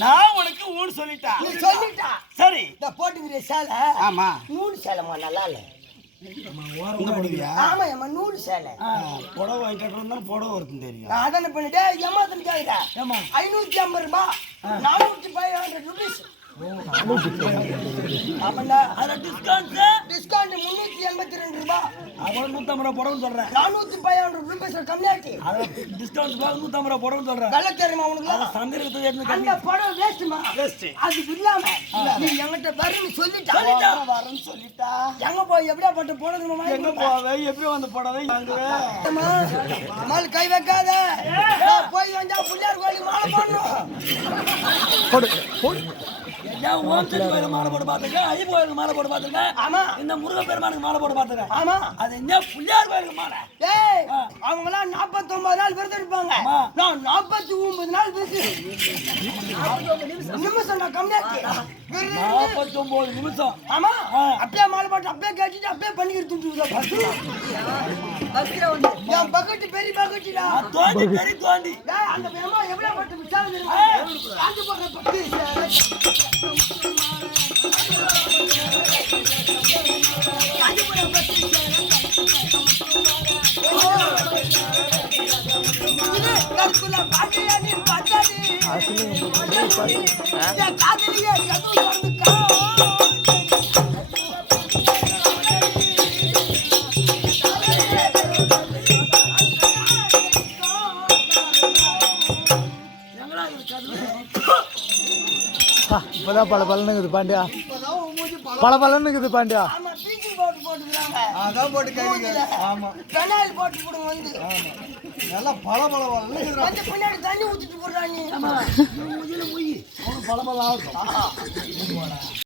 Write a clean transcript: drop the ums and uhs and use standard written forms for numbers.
நான் உனக்கு ஊன்னு சொல்லிட்டா சரி இந்த போட்டுக்கிற சேலை ஆமா நூல் சேலைமா நல்லா இல்ல ஆமா ஏமா நூல் சேலை புடவை வாங்கிட்டு வந்தாலும் புடவை ஒருத்தன் தெரியும் அதான பண்ணிட்டு ஏமாத்தம் கேக்குறா 550 ரூபாய் 415 ருபீஸ் ஆமாண்டா அதுல டிஸ்கவுண்ட் 382 ரூபாய் அவன் 150 ரூபாய் புடவை சொல்றேன் 415 ருபீஸ் கம்மியாட்டி அதுல டிஸ்கவுண்ட் 150 ரூபாய் புடவை சொல்றேன் கள்ள தெரியுமா உனக்கு சந்தையில எடுத்து அந்த புடவை வேஸ்ட்மா அது இல்லாம நீ என்கிட்ட வரேன்னு சொல்லிட்டா வரேன்னு சொல்லிட்டா எங்க போய் எப்படியா பட்டு போனது எங்க போவே எப்படி வந்து புடவை மால் கை வைக்காத போய் வந்தா புள்ளியார் கோயிலுக்கு மாலை போடணும் ஓம் சக்தி கோயிலுக்கு மாலை போட்டு பாத்துருக்கேன் ஐயப்ப கோயிலுக்கு மாலை போட்டு பாத்துருக்கேன் ஆமா இந்த முருகன் பெருமானுக்கு மாலை போட்டு பாத்துருக்கேன் ஆமா அது என்ன புள்ளியார் கோயிலுக்கு மாலை அவங்க எல்லாம் 49 நாள் விரதம் இருப்பாங்க நான் 49 நாள் நிமிஷம் நான் கம்மியாச்சு 49 நிமிஷம் ஆமா அப்படியே மாலை போட்டு அப்படியே கேட்டுட்டு அப்படியே பண்ணிக்கிட்டு என் பக்கெட்டு பெரிய பக்கெட்டுடா தோண்டி பெரிய தோண்டி அந்த பேமா எவ்வளவு பட்டு விசாரணை அந்த பக்கத்து இப்பதான் பல பலனுக்குது பாண்டியா பல பலனுக்குது பாண்டியா அதான் போட்டு கைவிங்க ஆமா பெனாயில் போட்டு போடுங்க வந்து நல்லா பல பல கொஞ்சம் பின்னாடி தண்ணி ஊத்திட்டு போடுறாங்க பல பல ஆகும்